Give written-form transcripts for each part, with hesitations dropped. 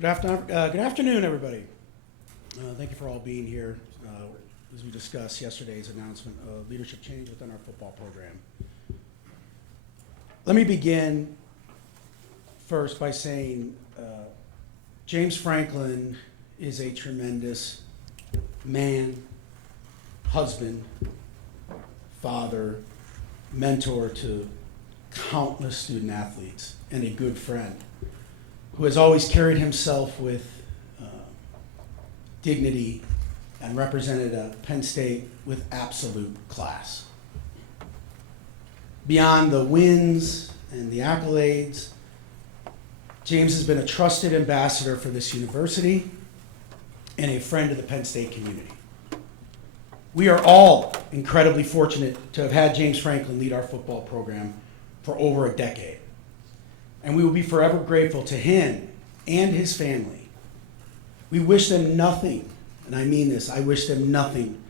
Good afternoon, everybody. Thank you for all being here as we discuss yesterday's announcement of leadership change within our football program. Let me begin first by saying James Franklin is a tremendous man, husband, father, mentor to countless student athletes, and a good friend who has always carried himself with dignity and represented Penn State with absolute class. Beyond the wins and the accolades, James has been a trusted ambassador for this university and a friend of the Penn State community. We are all incredibly fortunate to have had James Franklin lead our football program for over a decade. And we will be forever grateful to him and his family. We wish them nothing, and I mean this, I wish them nothing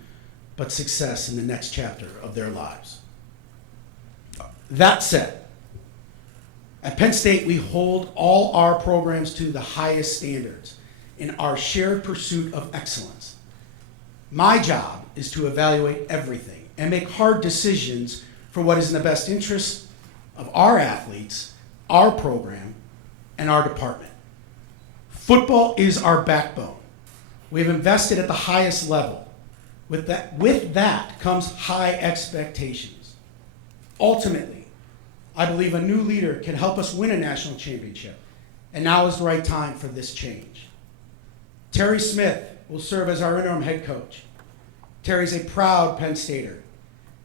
but success in the next chapter of their lives. That said, at Penn State, we hold all our programs to the highest standards in our shared pursuit of excellence. My job is to evaluate everything and make hard decisions for what is in the best interest of our athletes, our program, and our department. Football is our backbone. We have invested at the highest level. With that comes high expectations. Ultimately, I believe a new leader can help us win a national championship, and now is the right time for this change. Terry Smith will serve as our interim head coach. Terry's a proud Penn Stater.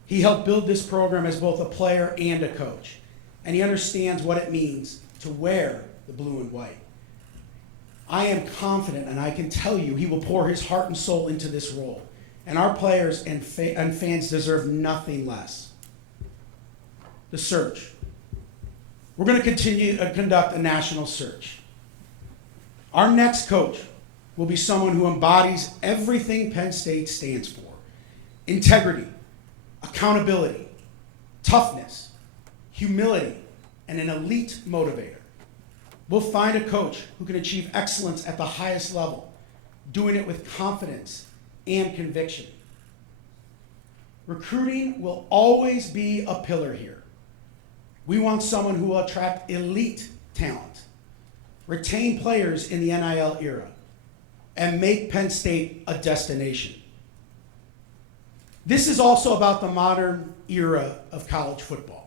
He helped build this program as both a player and a coach, and he understands what it means to wear the blue and white. I am confident, and I can tell you, he will pour his heart and soul into this role, and our players and fans deserve nothing less. The search. We're going to continue to conduct a national search. Our next coach will be someone who embodies everything Penn State stands for: integrity, accountability, toughness, humility, and an elite motivator. We'll find a coach who can achieve excellence at the highest level, doing it with confidence and conviction. Recruiting will always be a pillar here. We want someone who will attract elite talent, retain players in the NIL era, and make Penn State a destination. This is also about the modern era of college football.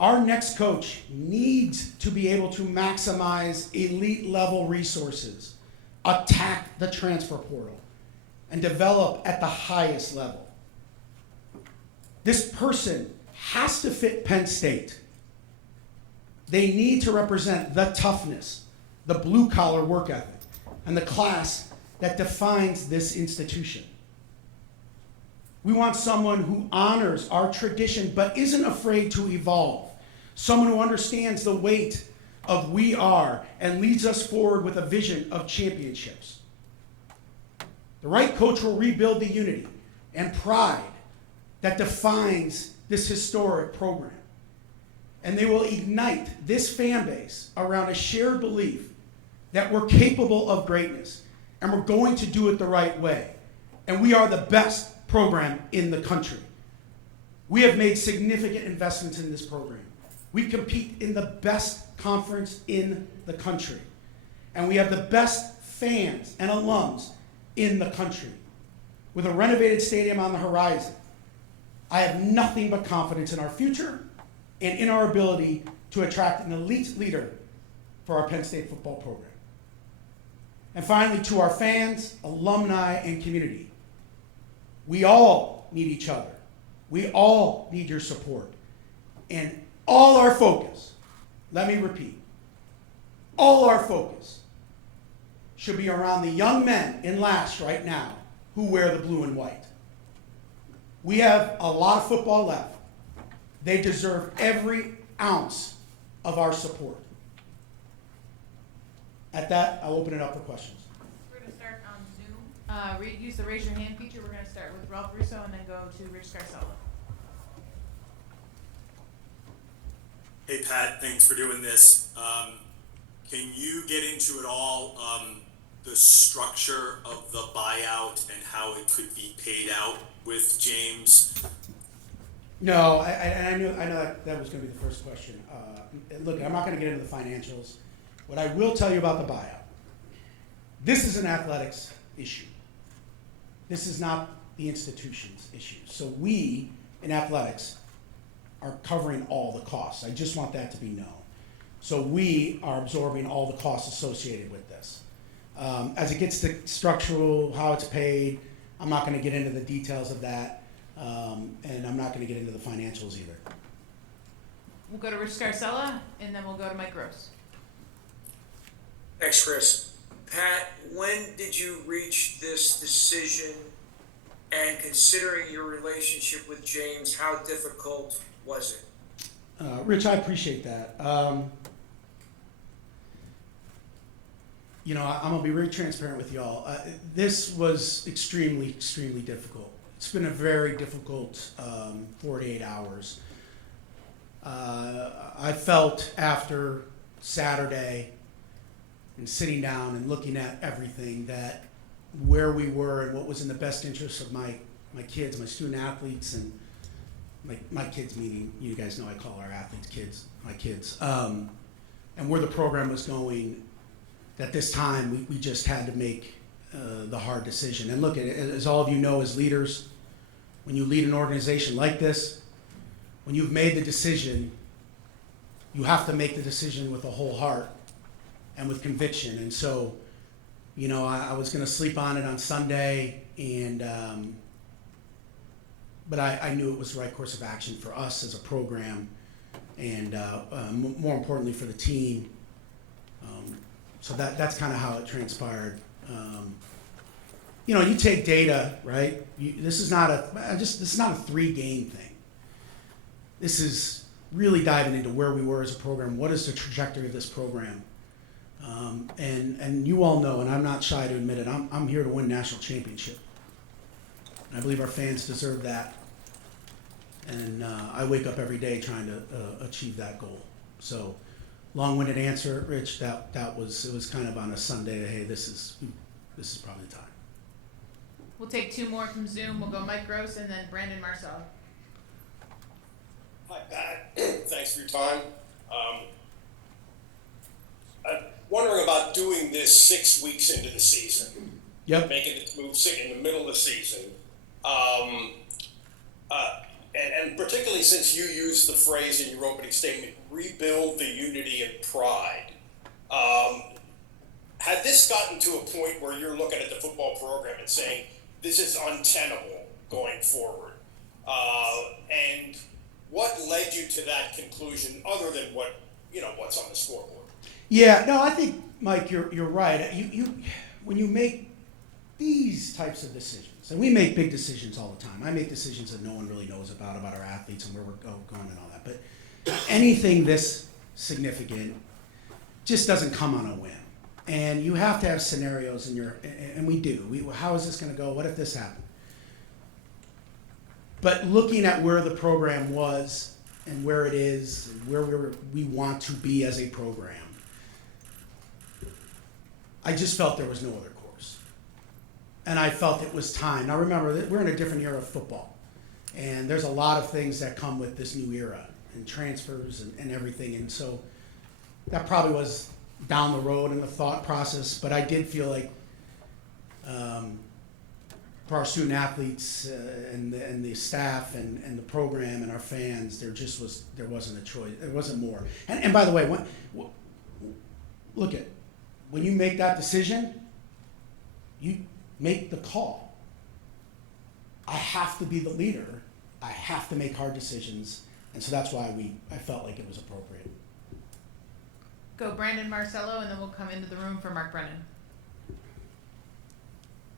Our next coach needs to be able to maximize elite level resources, attack the transfer portal, and develop at the highest level. This person has to fit Penn State. They need to represent the toughness, the blue collar work ethic, and the class that defines this institution. We want someone who honors our tradition but isn't afraid to evolve. Someone who understands the weight of we are and leads us forward with a vision of championships. The right coach will rebuild the unity and pride that defines this historic program. And they will ignite this fan base around a shared belief that we're capable of greatness and we're going to do it the right way. And we are the best program in the country. We have made significant investments in this program. We compete in the best conference in the country. And we have the best fans and alums in the country. With a renovated stadium on the horizon, I have nothing but confidence in our future and in our ability to attract an elite leader for our Penn State football program. And finally, to our fans, alumni, and community, we all need each other. We all need your support. And all our focus, let me repeat, all our focus should be around the young men in Lash right now who wear the blue and white. We have a lot of football left. They deserve every ounce of our support. At that, I'll open it up for questions. We're going to start on Zoom. Use the raise your hand feature. We're going to start with Ralph Russo and then go to Rich Scarcella. Hey Pat, thanks for doing this. Can you get into at all the structure of the buyout and how it could be paid out with James? No, I know that was going to be the first question. Look, I'm not going to get into the financials. What I will tell you about the buyout, this is an athletics issue. This is not the institution's issue. So we, in athletics, are covering all the costs. I just want that to be known. So we are absorbing all the costs associated with this. As it gets to structural, how it's paid, I'm not going to get into the details of that, and I'm not going to get into the financials either. We'll go to Rich Scarcella, and then we'll go to Mike Gross. Thanks, Chris. Pat, when did you reach this decision? And considering your relationship with James, how difficult was it? Rich, I appreciate that. I'm going to be really transparent with y'all. This was extremely, extremely difficult. It's been a very difficult 48 hours. I felt after Saturday and sitting down and looking at everything that where we were and what was in the best interest of my kids, my student athletes, and my kids, meaning you guys know I call our athletes kids, my kids, and where the program was going. At this time, we just had to make the hard decision. And look, as all of you know as leaders, when you lead an organization like this, when you've made the decision, you have to make the decision with a whole heart and with conviction. And so, I was going to sleep on it on Sunday, but I knew it was the right course of action for us as a program, and more importantly for the team. So that's kind of how it transpired. You take data, right? This is not a 3-game thing. This is really diving into where we were as a program. What is the trajectory of this program? And you all know, and I'm not shy to admit it, I'm here to win national championship. And I believe our fans deserve that. And I wake up every day trying to achieve that goal. So, long-winded answer, Rich. It was kind of on a Sunday. Hey, this is probably the time. We'll take 2 more from Zoom. We'll go Mike Gross and then Brandon Marcel. Hi, Pat. Thanks for your time. I'm wondering about doing this 6 weeks into the season. Yep. Making this move in the middle of the season. And particularly since you used the phrase in your opening statement, rebuild the unity and pride. Had this gotten to a point where you're looking at the football program and saying, this is untenable going forward? And what led you to that conclusion other than what's on the scoreboard? Yeah, no, I think, Mike, you're right. You when you make these types of decisions, and we make big decisions all the time. I make decisions that no one really knows about our athletes and where we're going and all that. But anything this significant just doesn't come on a whim. And you have to have scenarios in and we do. How is this going to go? What if this happened? But looking at where the program was and where it is, and where we want to be as a program, I just felt there was no other course. And I felt it was time. Now remember, we're in a different era of football. And there's a lot of things that come with this new era, and transfers and everything. And so that probably was down the road in the thought process. But I did feel like for our student athletes and the staff and the program and our fans, there wasn't a choice. There wasn't more. And by the way, when you make that decision, you make the call. I have to be the leader. I have to make hard decisions, and so that's why I felt like it was appropriate. Go Brandon Marcello, and then we'll come into the room for Mark Brennan.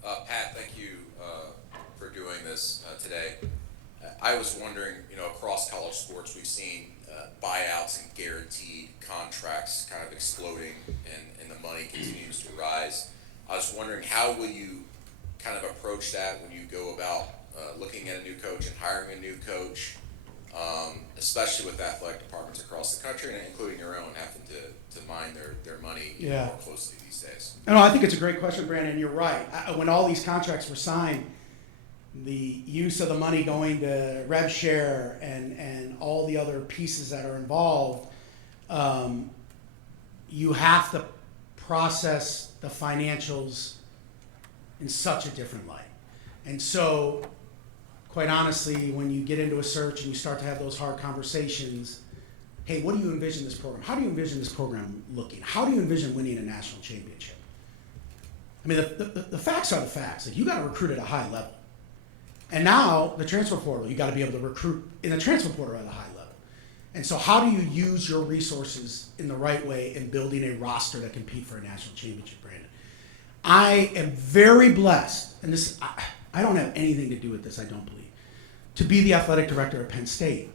Pat, thank you for doing this today. I was wondering, across college sports, we've seen buyouts and guaranteed contracts kind of exploding, and the money continues to rise. I was wondering, how will you kind of approach that when you go about looking at a new coach and hiring a new coach? especially with athletic departments across the country, and including your own, having to mind their money Yeah. more closely these days. No, I think it's a great question, Brandon. You're right. When all these contracts were signed, the use of the money going to rev share and all the other pieces that are involved, you have to process the financials in such a different light. And so, quite honestly, when you get into a search and you start to have those hard conversations, hey, what do you envision this program? How do you envision this program looking? How do you envision winning a national championship? I mean, the facts are the facts. Like, you got to recruit at a high level. And now, the transfer portal, you got to be able to recruit in the transfer portal at a high level. And so how do you use your resources in the right way in building a roster that compete for a national championship, Brandon? I am very blessed, and this I don't have anything to do with this, I don't believe, to be the athletic director at Penn State.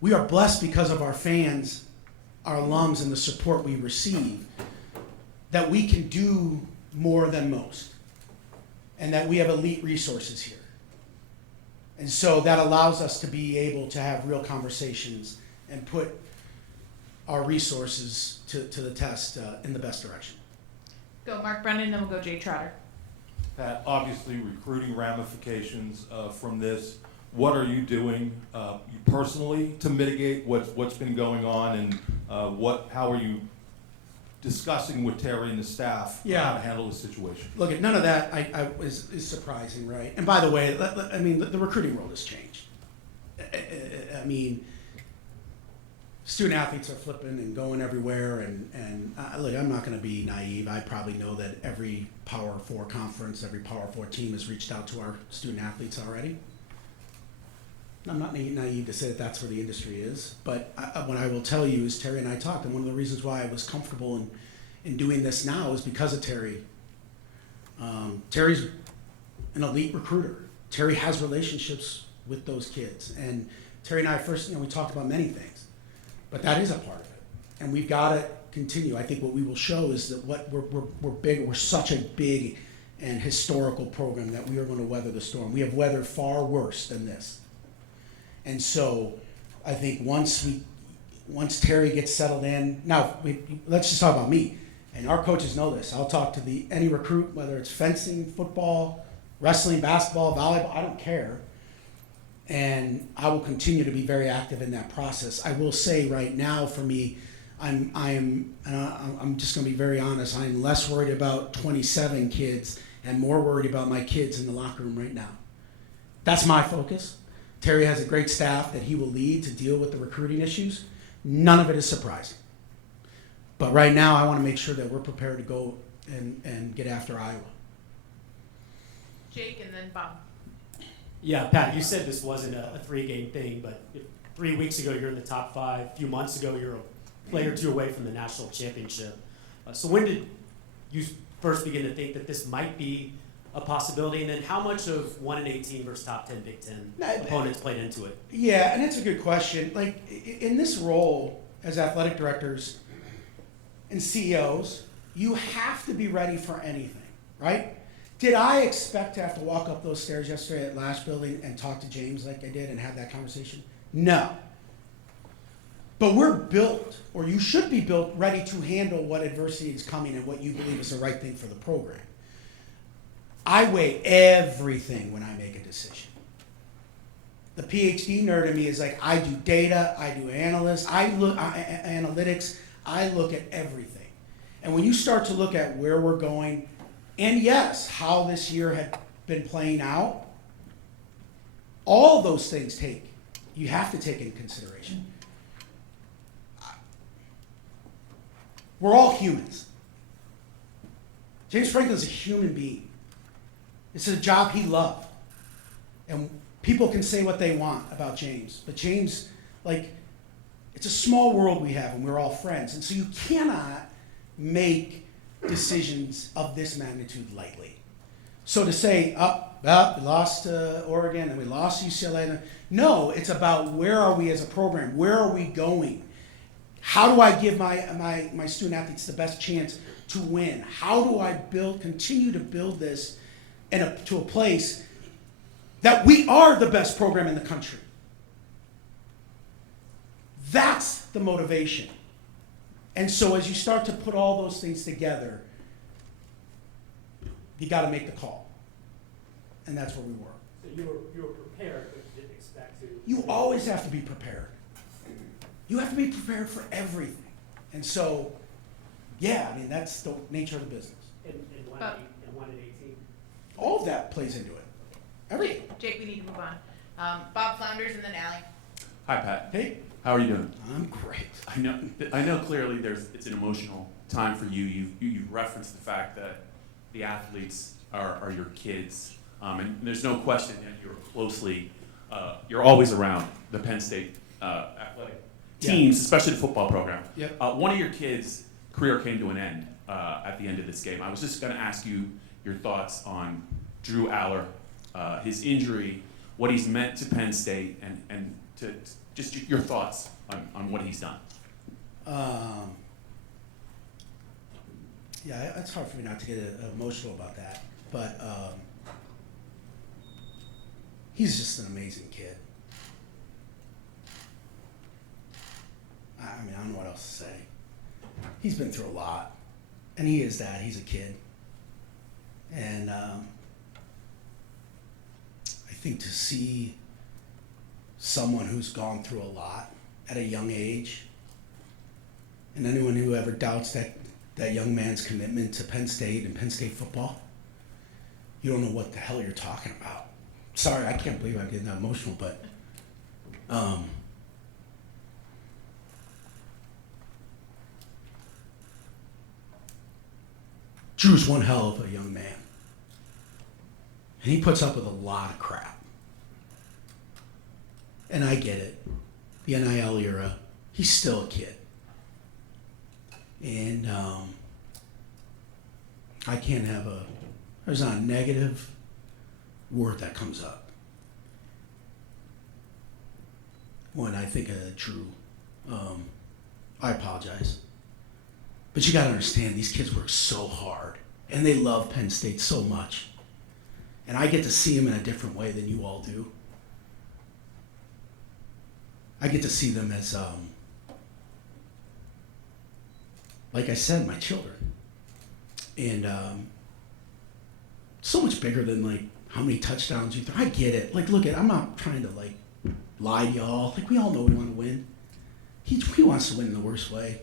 We are blessed because of our fans, our alums, and the support we receive, that we can do more than most, and that we have elite resources here. And so that allows us to be able to have real conversations and put our resources to the test in the best direction. Go Mark Brennan, then we'll go Jay Trotter. Pat, obviously recruiting ramifications from this. What are you doing you personally to mitigate what's been going on, and how are you discussing with Terry and the staff how to handle the situation? Look, none of that is surprising, right? And by the way, I mean, the recruiting world has changed. I mean, student athletes are flipping and going everywhere, and look, I'm not going to be naive. I probably know that every Power 4 conference, every Power 4 team has reached out to our student athletes already. I'm not naive to say that that's where the industry is, but what I will tell you is Terry and I talked, and one of the reasons why I was comfortable in doing this now is because of Terry. Terry's an elite recruiter. Terry has relationships with those kids, and Terry and I first, we talked about many things, but that is a part of it, and we've got to continue. I think what we will show is that we're big. We're such a big and historical program that we are going to weather the storm. We have weathered far worse than this. And so I think once Terry gets settled in, now let's just talk about me. And our coaches know this. I'll talk to any recruit, whether it's fencing, football, wrestling, basketball, volleyball, I don't care. And I will continue to be very active in that process. I will say right now for me, I'm just going to be very honest. I'm less worried about 27 kids and more worried about my kids in the locker room right now. That's my focus. Terry has a great staff that he will lead to deal with the recruiting issues. None of it is surprising. But right now, I want to make sure that we're prepared to go and get after Iowa. Jake and then Bob. Yeah, Pat, you said this wasn't a 3-game thing, but 3 weeks ago you're in the top 5. A few months ago you're a player or two away from the national championship. So when did you first begin to think that this might be a possibility, and then how much of 1-18 versus top 10 Big Ten opponents played into it? Yeah, and it's a good question. Like, in this role as athletic directors and CEOs, you have to be ready for anything, right? Did I expect to have to walk up those stairs yesterday at Lash Building and talk to James like I did and have that conversation? No. But we're built, or you should be built, ready to handle what adversity is coming and what you believe is the right thing for the program. I weigh everything when I make a decision. The PhD nerd in me is like, I do data, I do analytics, I look at everything. And when you start to look at where we're going, and yes, how this year had been playing out, all those things you have to take into consideration. We're all humans. James Franklin's a human being. It's a job he loved. And people can say what they want about James. But James, it's a small world we have, and we're all friends. And so you cannot make decisions of this magnitude lightly. So to say, we lost to Oregon, and we lost to UCLA. No, it's about where are we as a program? Where are we going? How do I give my student athletes the best chance to win? How do I continue to build this to a place that we are the best program in the country? That's the motivation. And so as you start to put all those things together, you got to make the call. And that's where we were. So you were prepared, but you didn't expect to. You always have to be prepared. You have to be prepared for everything. And so, yeah, I mean, that's the nature of the business. And one in 18. All of that plays into it. Everything. Jake, we need to move on. Bob Flounders and then Allie. Hi, Pat. Hey, How are you doing? I'm great. I know clearly it's an emotional time for you. You've referenced the fact that the athletes are your kids. And there's no question that you're always around the Penn State athletic teams, especially the football program. Yep. One of your kids' career came to an end at the end of this game. I was just going to ask you your thoughts on Drew Aller, his injury, what he's meant to Penn State, and just your thoughts on what he's done. Yeah, it's hard for me not to get emotional about that. But he's just an amazing kid. I mean, I don't know what else to say. He's been through a lot. And he is that. He's a kid. And I think to see someone who's gone through a lot at a young age, and anyone who ever doubts that young man's commitment to Penn State and Penn State football, you don't know what the hell you're talking about. Sorry, I can't believe I'm getting that emotional, but Drew's one hell of a young man. And he puts up with a lot of crap. And I get it. The NIL era, he's still a kid. And I can't have there's not a negative word that comes up when I think of Drew. I apologize. But you got to understand, these kids work so hard, and they love Penn State so much. And I get to see them in a different way than you all do. I get to see them as, like I said, my children. And so much bigger than, like, how many touchdowns you throw. I get it. Like, look, I'm not trying to, like, lie to y'all. Like, we all know we want to win. He wants to win in the worst way.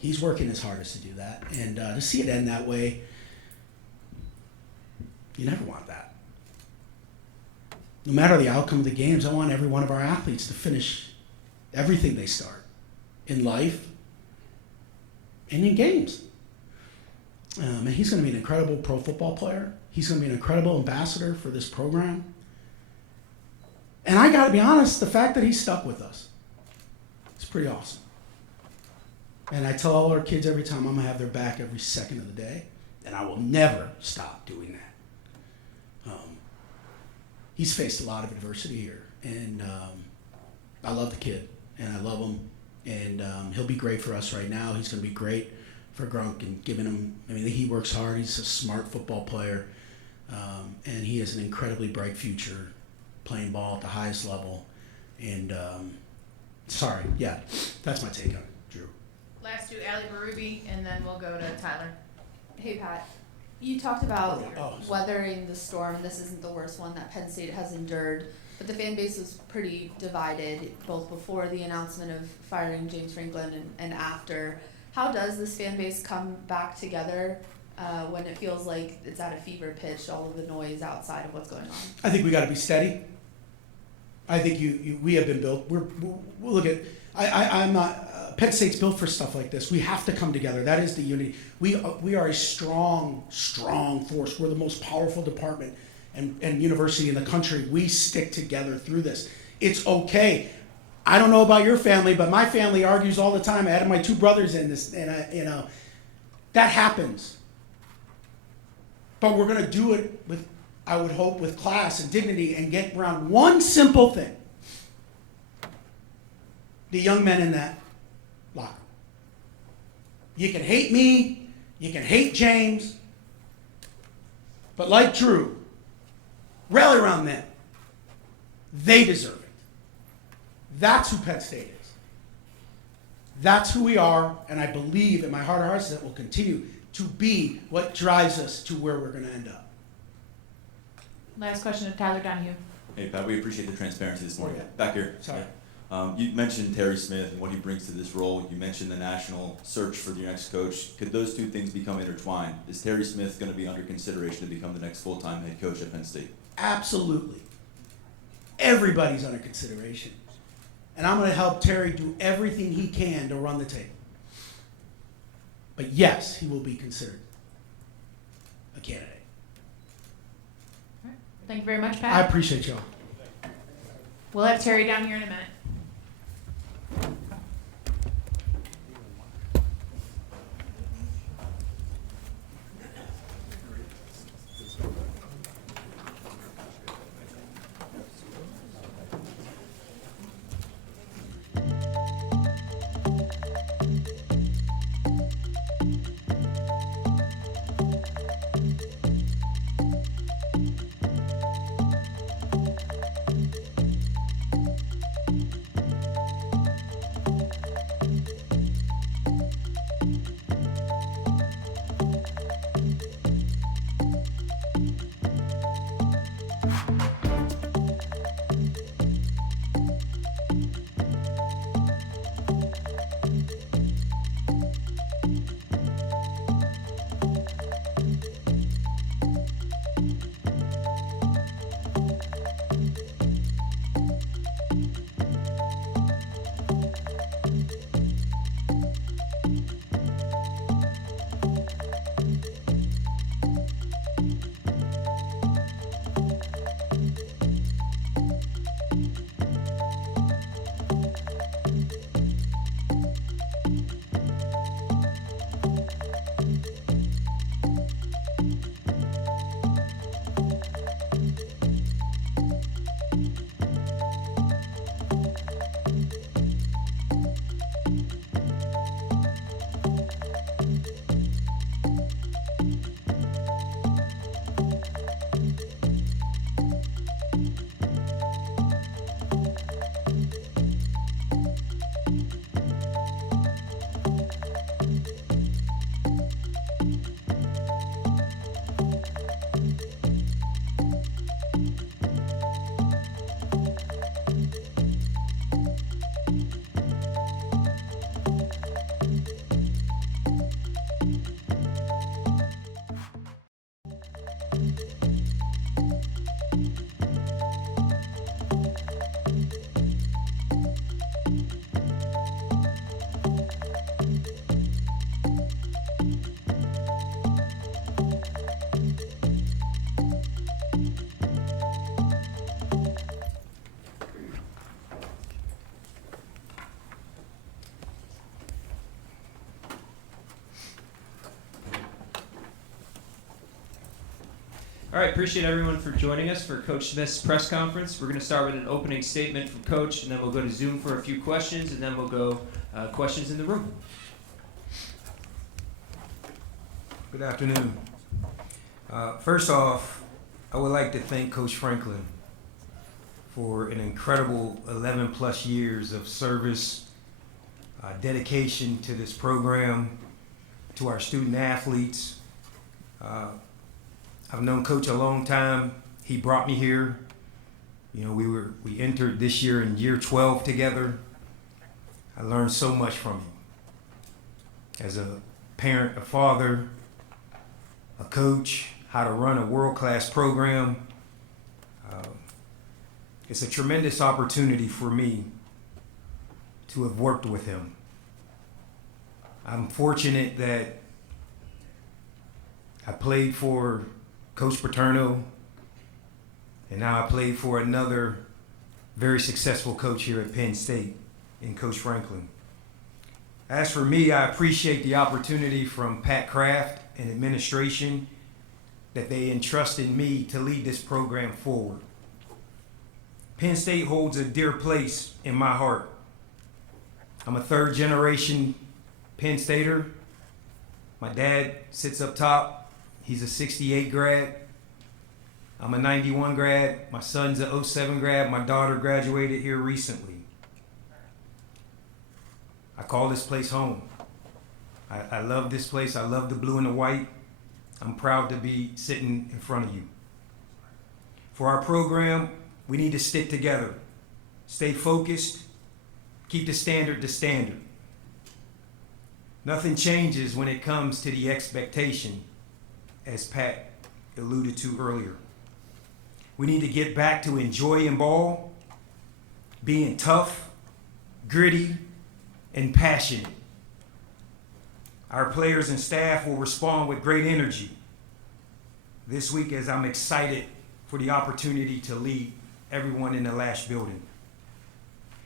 He's working his hardest to do that. And to see it end that way, you never want that. No matter the outcome of the games, I want every one of our athletes to finish everything they start in life and in games. And he's going to be an incredible pro football player. He's going to be an incredible ambassador for this program. And I got to be honest, the fact that he's stuck with us, it's pretty awesome. And I tell all our kids every time I'm going to have their back every second of the day, and I will never stop doing that. He's faced a lot of adversity here, and I love the kid, and I love him, and he'll be great for us right now. He's going to be great for Grunk and giving him, I mean, he works hard. He's a smart football player, and he has an incredibly bright future playing ball at the highest level. And sorry, yeah, that's my take on it, Drew. Last two, Allie Berube, and then we'll go to Tyler. Hey, Pat. You talked about Oh, weathering the storm. This isn't the worst one that Penn State has endured, but the fan base was pretty divided both before the announcement of firing James Franklin and after. How does this fan base come back together when it feels like it's at a fever pitch, all of the noise outside of what's going on? I think we got to be steady. I think we have been built. We'll look at. I'm not. Penn State's built for stuff like this. We have to come together. That is the unity. We are a strong force. We're the most powerful department and university in the country. We stick together through this. It's okay. I don't know about your family, but my family argues all the time. I had my two brothers in this, and that happens. But we're going to do it with, I would hope, with class and dignity, and get around one simple thing. The young men in that locker room. You can hate me, you can hate James, but like Drew, rally around them. They deserve it. That's who Penn State is. That's who we are, and I believe in my heart of hearts that will continue to be what drives us to where we're going to end up. Last question to Tyler Donahue. Hey, Pat, we appreciate the transparency this morning. Yeah. Back here. Sorry. You mentioned Terry Smith and what he brings to this role. You mentioned the national search for the next coach. Could those two things become intertwined? Is Terry Smith going to be under consideration to become the next full-time head coach at Penn State? Absolutely. Everybody's under consideration. And I'm going to help Terry do everything he can to run the table. But yes, he will be considered a candidate. Thank you very much, Pat. I appreciate y'all. We'll have Terry down here in a minute. All right, appreciate everyone for joining us for Coach Smith's press conference. We're going to start with an opening statement from Coach, and then we'll go to Zoom for a few questions, and then we'll go questions in the room. Good afternoon. First off, I would like to thank Coach Franklin for an incredible 11 plus years of service, dedication to this program, to our student athletes. I've known Coach a long time. He brought me here. You know, we entered this year in year 12 together. I learned so much from him. As a parent, a father, a coach, how to run a world-class program. It's a tremendous opportunity for me to have worked with him. I'm fortunate that I played for Coach Paterno, and now I play for another very successful coach here at Penn State in Coach Franklin. As for me, I appreciate the opportunity from Pat Kraft and administration that they entrusted me to lead this program forward. Penn State holds a dear place in my heart. I'm a third generation Penn Stater. My dad sits up top. He's a 68 grad. I'm a 91 grad. My son's a 07 grad. My daughter graduated here recently. I call this place home. I love this place. I love the blue and the white. I'm proud to be sitting in front of you. For our program, we need to stick together, stay focused, keep the standard the standard. Nothing changes when it comes to the expectation, as Pat alluded to earlier. We need to get back to enjoying ball, being tough, gritty, and passionate. Our players and staff will respond with great energy this week as I'm excited for the opportunity to lead everyone in the Lash building.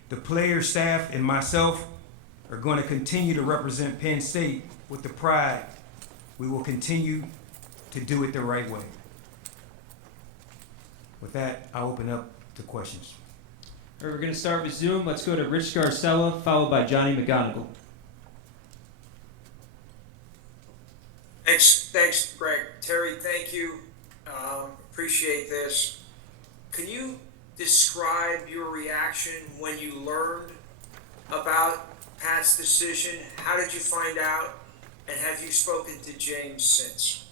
The players, staff, and myself are going to continue to represent Penn State with the pride. We will continue to do it the right way. With that, I'll open up to questions. All right, we're going to start with Zoom. Let's go to Rich Garcella, followed by Johnny McGonigal. Thanks, Greg. Terry, thank you. Appreciate this. Can you describe your reaction when you learned about Pat's decision? How did you find out? And have you spoken to James since?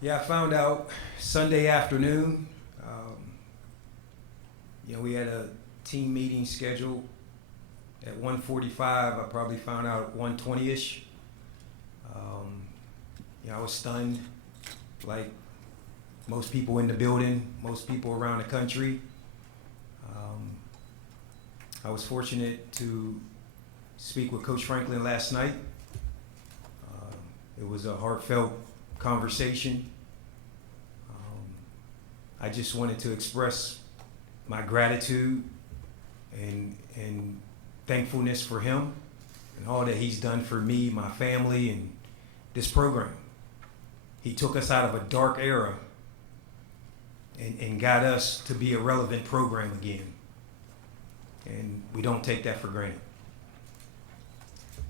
Yeah, I found out Sunday afternoon. We had a team meeting scheduled at 1:45. I probably found out at 1:20-ish. I was stunned, like most people in the building, most people around the country. I was fortunate to speak with Coach Franklin last night. It was a heartfelt conversation. I just wanted to express my gratitude and thankfulness for him and all that he's done for me, my family, and this program. He took us out of a dark era and got us to be a relevant program again. And we don't take that for granted.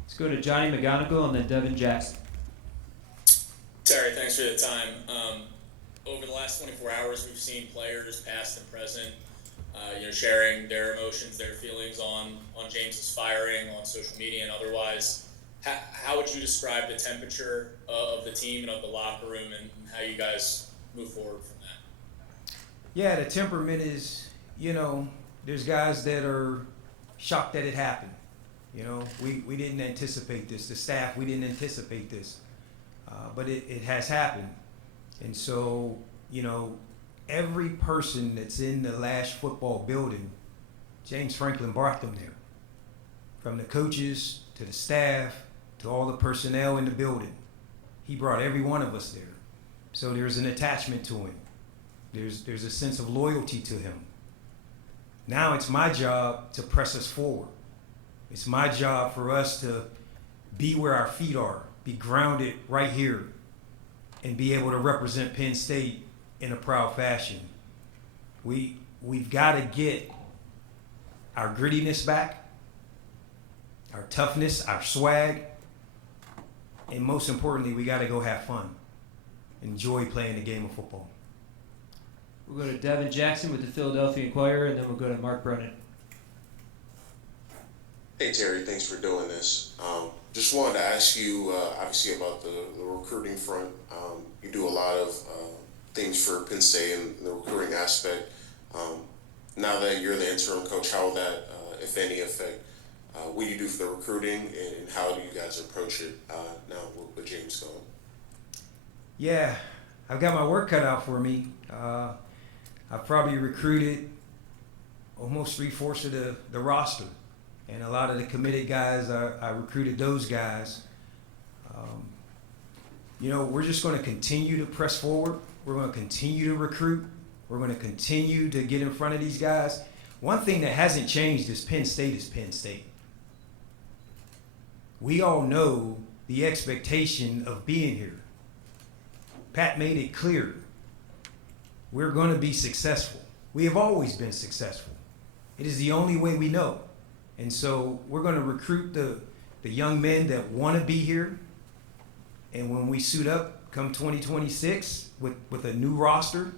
Let's go to Johnny McGonigal and then Devin Jackson. Terry, thanks for the time. Over the last 24 hours, we've seen players, past and present, sharing their emotions, their feelings on James's firing on social media and otherwise. How would you describe the temperature of the team and of the locker room, and how you guys move forward from that? Yeah, the temperament is, there's guys that are shocked that it happened. We didn't anticipate this. The staff, we didn't anticipate this. But it has happened. And so, every person that's in the Lash football building, James Franklin brought them there. From the coaches to the staff to all the personnel in the building. He brought every one of us there. So there's an attachment to him. There's a sense of loyalty to him. Now it's my job to press us forward. It's my job for us to be where our feet are, be grounded right here, and be able to represent Penn State in a proud fashion. We've got to get our grittiness back, our toughness, our swag, and most importantly, we got to go have fun. Enjoy playing the game of football. We'll go to Devin Jackson with the Philadelphia Inquirer, and then we'll go to Mark Brennan. Hey Terry, thanks for doing this. Just wanted to ask you, obviously, about the recruiting front. You do a lot of things for Penn State and the recruiting aspect. Now that you're the interim coach, how will that, if any, affect what you do for the recruiting, and how do you guys approach it now with James going? Yeah, I've got my work cut out for me. I've probably recruited almost 3/4 of the roster. And a lot of the committed guys, I recruited those guys. We're just going to continue to press forward. We're going to continue to recruit. We're going to continue to get in front of these guys. One thing that hasn't changed is Penn State. We all know the expectation of being here. Pat made it clear. We're going to be successful. We have always been successful. It is the only way we know. And so we're going to recruit the young men that want to be here. And when we suit up come 2026 with a new roster,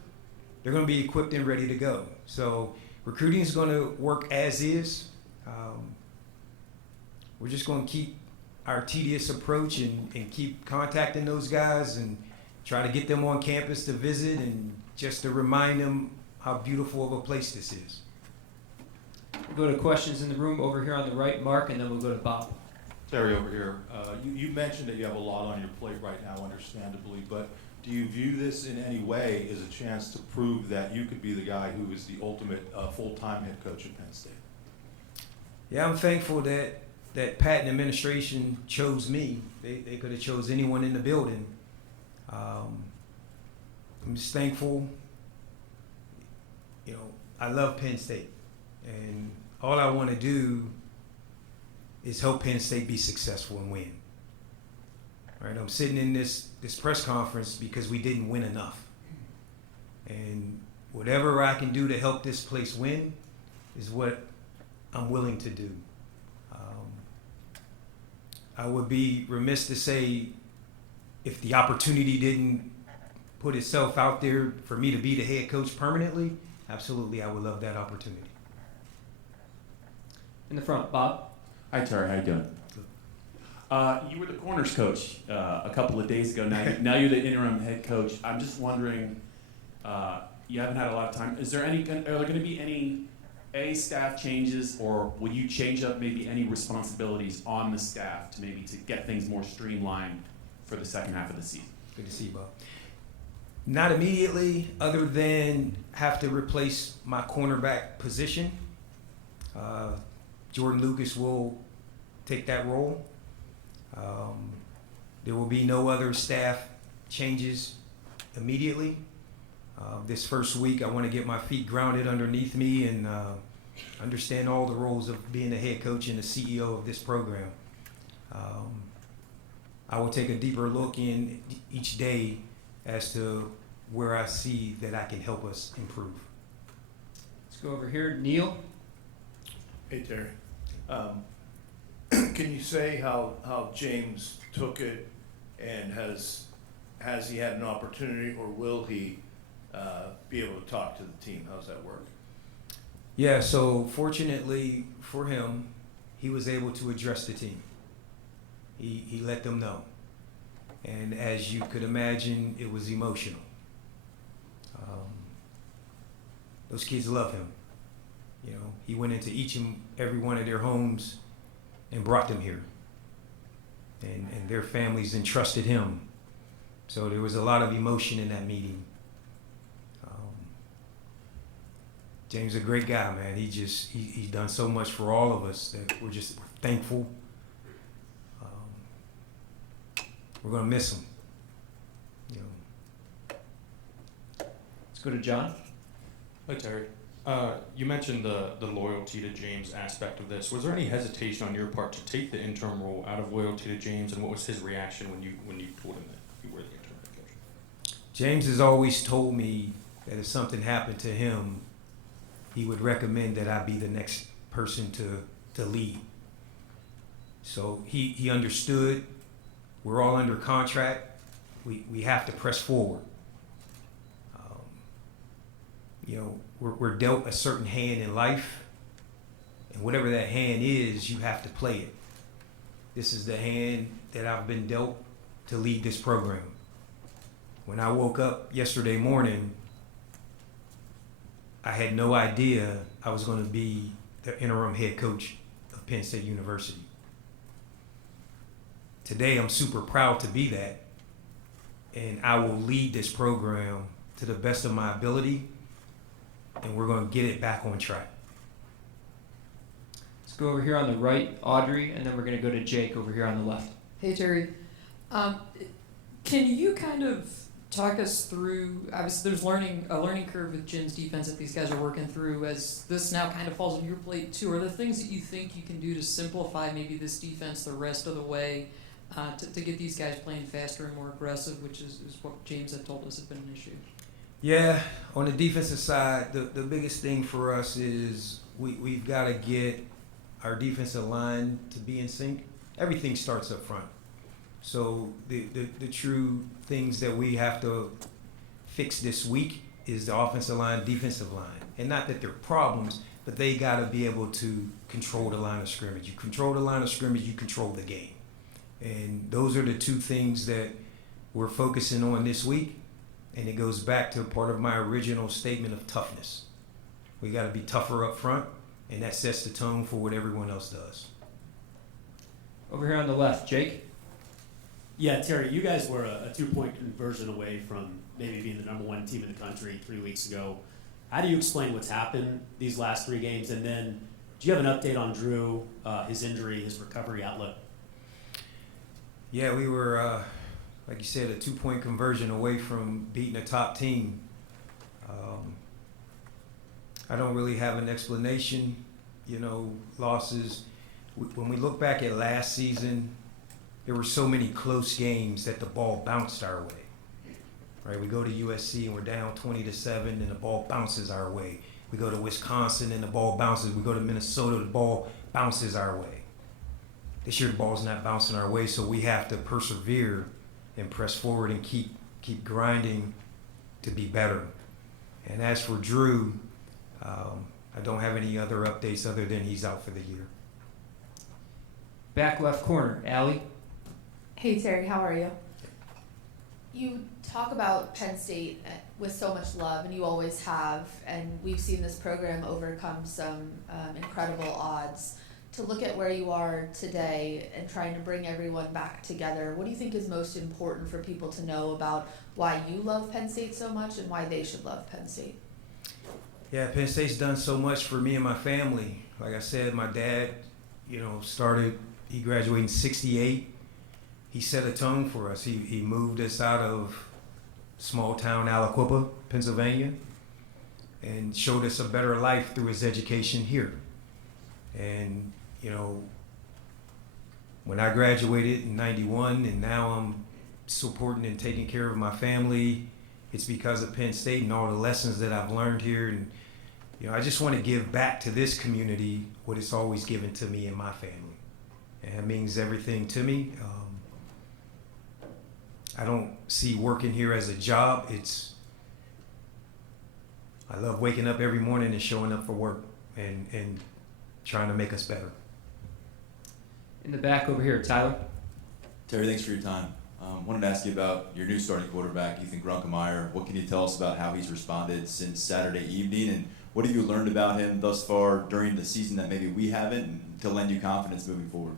they're going to be equipped and ready to go. So recruiting is going to work as is. we're just going to keep our tedious approach and keep contacting those guys and try to get them on campus to visit and just to remind them how beautiful of a place this is. We'll go to questions in the room over here on the right, Mark, and then we'll go to Bob. Terry over here, you mentioned that you have a lot on your plate right now, understandably, but do you view this in any way as a chance to prove that you could be the guy who is the ultimate full-time head coach at Penn State? Yeah, I'm thankful that Pat and administration chose me. They could have chose anyone in the building. I'm just thankful. You know, I love Penn State, and all I want to do is help Penn State be successful and win. Right? I'm sitting in this press conference because we didn't win enough. And whatever I can do to help this place win is what I'm willing to do. I would be remiss to say if the opportunity didn't put itself out there for me to be the head coach permanently, absolutely I would love that opportunity. In the front, Bob. Hi, Terry. How you doing? You were the corners coach a couple of days ago. Now you're the interim head coach. I'm just wondering, you haven't had a lot of time. Are there going to be any staff changes, or will you change up maybe any responsibilities on the staff to get things more streamlined for the second half of the season? Good to see you, Bob. Not immediately, other than have to replace my cornerback position. Jordan Lucas will take that role. There will be no other staff changes immediately. This first week, I want to get my feet grounded underneath me and understand all the roles of being the head coach and the CEO of this program. I will take a deeper look in each day as to where I see that I can help us improve. Let's go over here. Neil. Hey, Terry. Can you say how James took it, and has he had an opportunity, or will he be able to talk to the team? How's that work? Yeah, so fortunately for him, he was able to address the team. He let them know. And as you could imagine, it was emotional. Those kids love him. You know, he went into each and every one of their homes and brought them here. And their families entrusted him. So there was a lot of emotion in that meeting. James is a great guy, man. He's done so much for all of us that we're just thankful. We're gonna miss him. You know. Let's go to John. Hi, Terry. You mentioned the loyalty to James aspect of this. Was there any hesitation on your part to take the interim role out of loyalty to James, and what was his reaction when you told him that you were the interim head coach? James has always told me that if something happened to him, he would recommend that I be the next person to lead. So he understood. We're all under contract. We have to press forward. You know, we're dealt a certain hand in life, and whatever that hand is, you have to play it. This is the hand that I've been dealt to lead this program. When I woke up yesterday morning, I had no idea I was going to be the interim head coach of Penn State University. Today, I'm super proud to be that, and I will lead this program to the best of my ability, and we're going to get it back on track. Let's go over here on the right, Audrey, and then we're going to go to Jake over here on the left. Hey, Terry. Can you kind of talk us through, obviously there's a learning curve with Jim's defense that these guys are working through as this now kind of falls on your plate too. Are there things that you think you can do to simplify maybe this defense the rest of the way to get these guys playing faster and more aggressive, which is what James had told us has been an issue? Yeah, on the defensive side, the biggest thing for us is we've got to get our defensive line to be in sync. Everything starts up front. So the true things that we have to fix this week is the offensive line, defensive line. And not that they're problems, but they got to be able to control the line of scrimmage. You control the line of scrimmage, you control the game. And those are the two things that we're focusing on this week. And it goes back to part of my original statement of toughness. We got to be tougher up front, and that sets the tone for what everyone else does. Over here on the left, Jake. Yeah, Terry, you guys were a 2-point conversion away from maybe being the number 1 team in the country 3 weeks ago. How do you explain what's happened these last 3 games? And then do you have an update on Drew, his injury, his recovery outlook? Yeah, we were, like you said, a 2-point conversion away from beating a top team. I don't really have an explanation, losses. When we look back at last season, there were so many close games that the ball bounced our way. Right? We go to USC and we're down 20-7 and the ball bounces our way. We go to Wisconsin and the ball bounces. We go to Minnesota, the ball bounces our way. This year the ball's not bouncing our way, so we have to persevere and press forward and keep grinding to be better. And as for Drew, I don't have any other updates other than he's out for the year. Back left corner, Allie. Hey Terry, how are you? You talk about Penn State with so much love, and you always have, and we've seen this program overcome some incredible odds. To look at where you are today and trying to bring everyone back together, what do you think is most important for people to know about why you love Penn State so much and why they should love Penn State? Yeah, Penn State's done so much for me and my family. Like I said, my dad, he graduated in '68. He set a tone for us. He moved us out of small town Aliquippa, Pennsylvania, and showed us a better life through his education here. And, when I graduated in '91 and now I'm supporting and taking care of my family, it's because of Penn State and all the lessons that I've learned here. And, I just want to give back to this community what it's always given to me and my family. And it means everything to me. I don't see working here as a job. I love waking up every morning and showing up for work and trying to make us better. In the back over here, Tyler. Terry, thanks for your time. Wanted to ask you about your new starting quarterback, Ethan Grunkemeyer. What can you tell us about how he's responded since Saturday evening, and what have you learned about him thus far during the season that maybe we haven't, and to lend you confidence moving forward?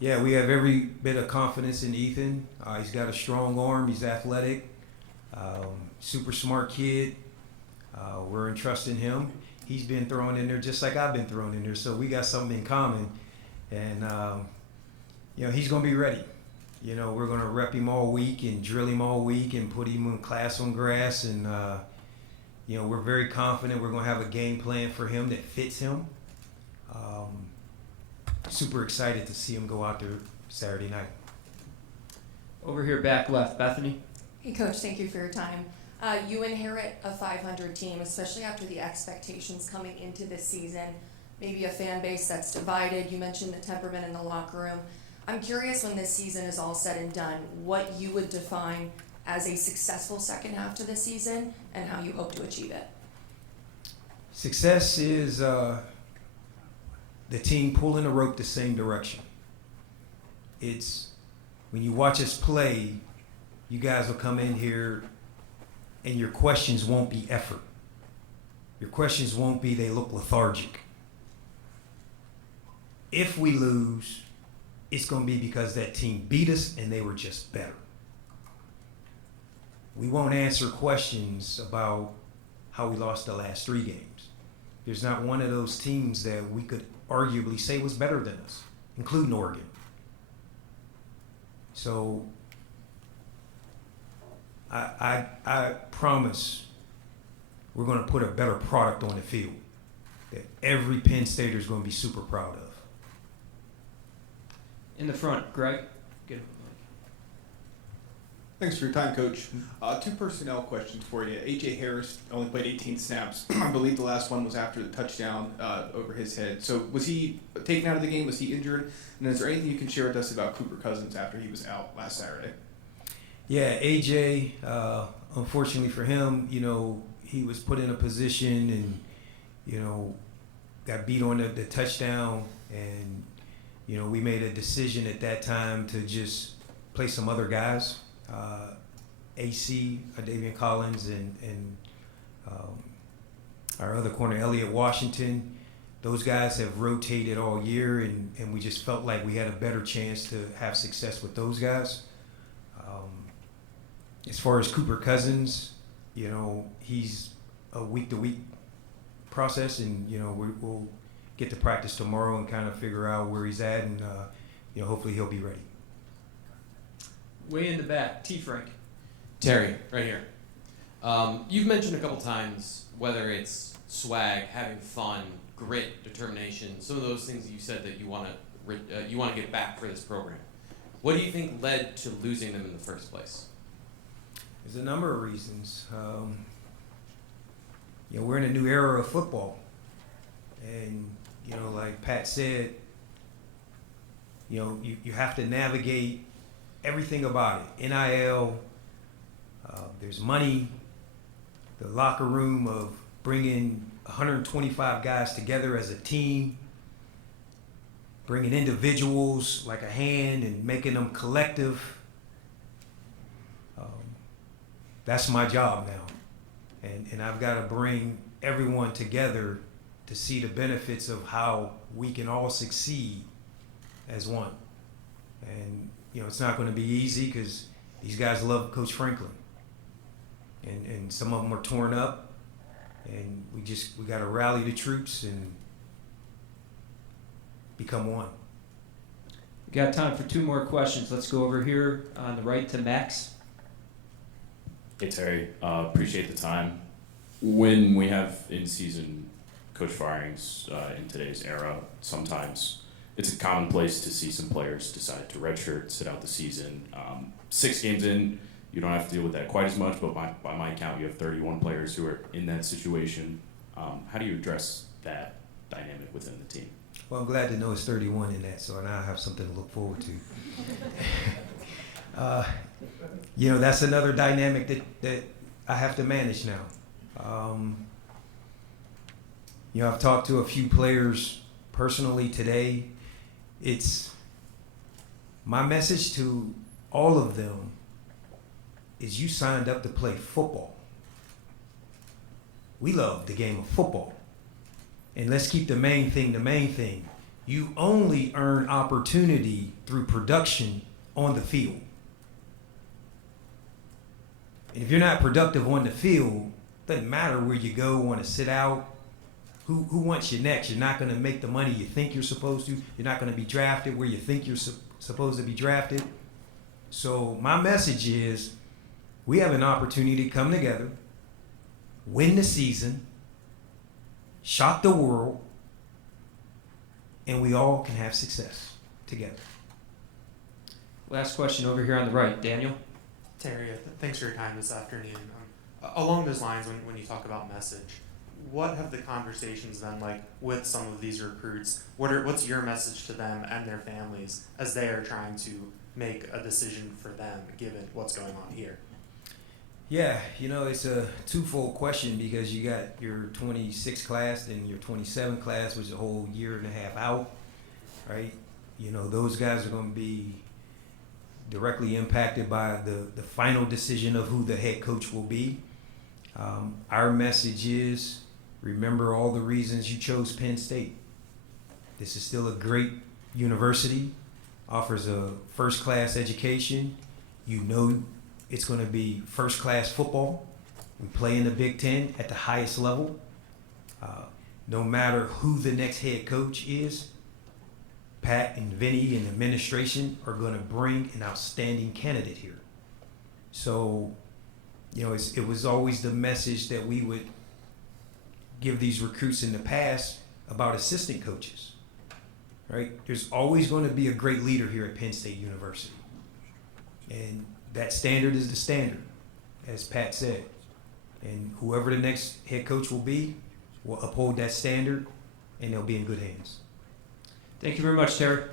Yeah, we have every bit of confidence in Ethan. He's got a strong arm. He's athletic, super smart kid. We're entrusting him. He's been thrown in there just like I've been thrown in there, so we got something in common. And, he's going to be ready. We're going to rep him all week and drill him all week and put him in class on grass. And, we're very confident we're going to have a game plan for him that fits him. Super excited to see him go out there Saturday night. Over here, back left, Bethany. Hey, Coach, thank you for your time. You inherit a 500 team, especially after the expectations coming into this season. Maybe a fan base that's divided. You mentioned the temperament in the locker room. I'm curious, when this season is all said and done, what you would define as a successful second half to the season and how you hope to achieve it. Success is the team pulling the rope the same direction. It's when you watch us play, you guys will come in here and your questions won't be effort. Your questions won't be they look lethargic. If we lose, it's going to be because that team beat us and they were just better. We won't answer questions about how we lost the last 3 games. There's not one of those teams that we could arguably say was better than us, including Oregon. So I promise we're going to put a better product on the field that every Penn Stater is going to be super proud of. In the front, Greg. Good. Thanks for your time, Coach. 2 personnel questions for you. A.J. Harris only played 18 snaps. I believe the last one was after the touchdown over his head. So was he taken out of the game? Was he injured? And is there anything you can share with us about Cooper Cousins after he was out last Saturday? Yeah, A.J., unfortunately for him, he was put in a position and, got beat on the touchdown, and we made a decision at that time to just play some other guys, AC, Davian Collins, and our other corner, Elliott Washington. Those guys have rotated all year, and we just felt like we had a better chance to have success with those guys. As far as Cooper Cousins, he's a week-to-week process, and we'll get to practice tomorrow and kind of figure out where he's at, and hopefully he'll be ready. Way in the back, T. Frank. Terry, right here. You've mentioned a couple times whether it's swag, having fun, grit, determination, some of those things that you said that you want to get back for this program. What do you think led to losing them in the first place? There's a number of reasons. We're in a new era of football, and like Pat said, you have to navigate everything about it. NIL, there's money, the locker room of bringing 125 guys together as a team, bringing individuals like a hand and making them collective. That's my job now. And I've got to bring everyone together to see the benefits of how we can all succeed as one. And, it's not going to be easy because these guys love Coach Franklin. And some of them are torn up. And we got to rally the troops and become one. We got time for 2 more questions. Let's go over here on the right to Max. Hey Terry, appreciate the time. When we have in-season coach firings in today's era, sometimes it's a commonplace to see some players decide to redshirt, sit out the season. 6 games in, you don't have to deal with that quite as much, but by my count, you have 31 players who are in that situation. How do you address that dynamic within the team? Well, I'm glad to know it's 31 in that, so now I have something to look forward to. That's another dynamic that I have to manage now. I've talked to a few players personally today. It's my message to all of them is you signed up to play football. We love the game of football. And let's keep the main thing the main thing. You only earn opportunity through production on the field. And if you're not productive on the field, doesn't matter where you go, want to sit out. Who wants you next? You're not going to make the money you think you're supposed to. You're not going to be drafted where you think you're supposed to be drafted. So my message is we have an opportunity to come together, win the season, shock the world, and we all can have success together. Last question over here on the right, Daniel. Terry, thanks for your time this afternoon. Along those lines, when you talk about message, what have the conversations been like with some of these recruits? What's your message to them and their families as they are trying to make a decision for them, given what's going on here? Yeah, it's a twofold question because you got your 26 class and your 27 class, which is a whole year and a half out, right? Those guys are going to be directly impacted by the final decision of who the head coach will be. Our message is, remember all the reasons you chose Penn State. This is still a great university, offers a first-class education. It's going to be first-class football. We play in the Big Ten at the highest level. No matter who the next head coach is, Pat and Vinny and the administration are going to bring an outstanding candidate here. So, it was always the message that we would give these recruits in the past about assistant coaches, right? There's always going to be a great leader here at Penn State University. And that standard is the standard, as Pat said. And whoever the next head coach will be will uphold that standard, and they'll be in good hands. Thank you very much, Terry.